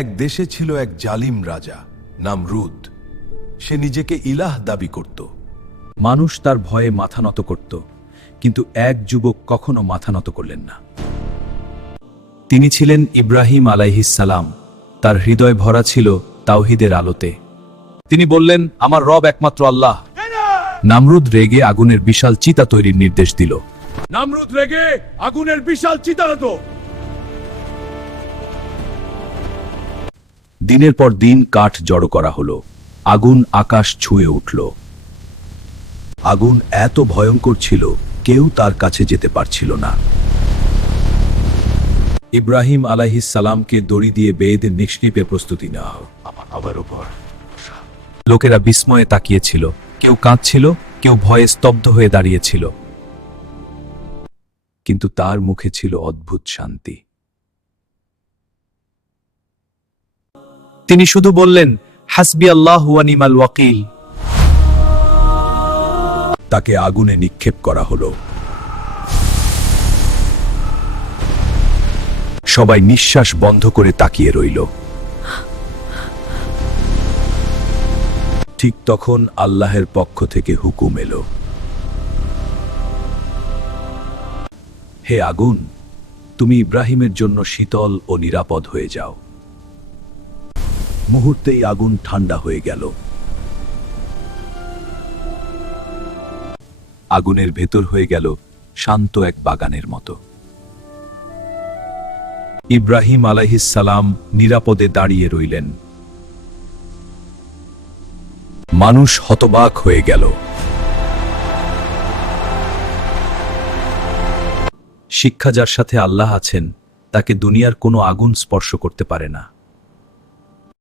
এক দেশে ছিল এক জালিম রাজা নামরুদ। সে নিজেকে ইলাহ দাবি করত। মানুষ তার ভয়ে মাথা নত করত, কিন্তু এক যুবক কখনো মাথা নত করলেন না। তিনি ছিলেন ইব্রাহিম আলাইহিস সালাম। তার হৃদয় ভরা ছিল তাওহীদের আলোতে। তিনি বললেন, আমার রব একমাত্র আল্লাহ। নামরুদ রেগে আগুনের বিশাল চিতা তৈরির নির্দেশ দিল। নামরুদ রেগে আগুনের বিশাল চিতা হতো। দিনের পর দিন কাঠ জড়ো করা হলো। আগুন আকাশ ছুঁয়ে উঠল। আগুন এত ভয়ঙ্কর ছিল, কেউ তার কাছে যেতে পারছিল না। ইব্রাহিম আলাইহিস সালামকে দড়ি দিয়ে বেঁধে নিক্ষেপে প্রস্তুতি নেওয়া হলো। আমার উপর লোকেরা বিস্ময়ে তাকিয়েছিল, কেউ কাঁদছিল, কেউ ভয়ে স্তব্ধ হয়ে দাঁড়িয়েছিল। কিন্তু তার মুখে ছিল অদ্ভুত শান্তি। তিনি শুধু বললেন, হাসবি আল্লাহু ওয়া নিমাল ওয়াকিল। তাকে আগুনে নিক্ষেপ করা হলো। সবাই নিঃশ্বাস বন্ধ করে তাকিয়ে রইল। ঠিক তখন আল্লাহের পক্ষ থেকে হুকুম এলো, হে আগুন, তুমি ইব্রাহিমের জন্য শীতল ও নিরাপদ হয়ে যাও। মুহূর্তেই আগুন ঠান্ডা হয়ে গেল। আগুনের ভেতর হয়ে গেল শান্ত এক বাগানের মতো। ইব্রাহিম আলাইহিস সালাম নিরাপদে দাঁড়িয়ে রইলেন। মানুষ হতবাক হয়ে গেল। শিক্ষা যার সাথে আল্লাহ আছেন, তাকে দুনিয়ার কোনো আগুন স্পর্শ করতে পারে না।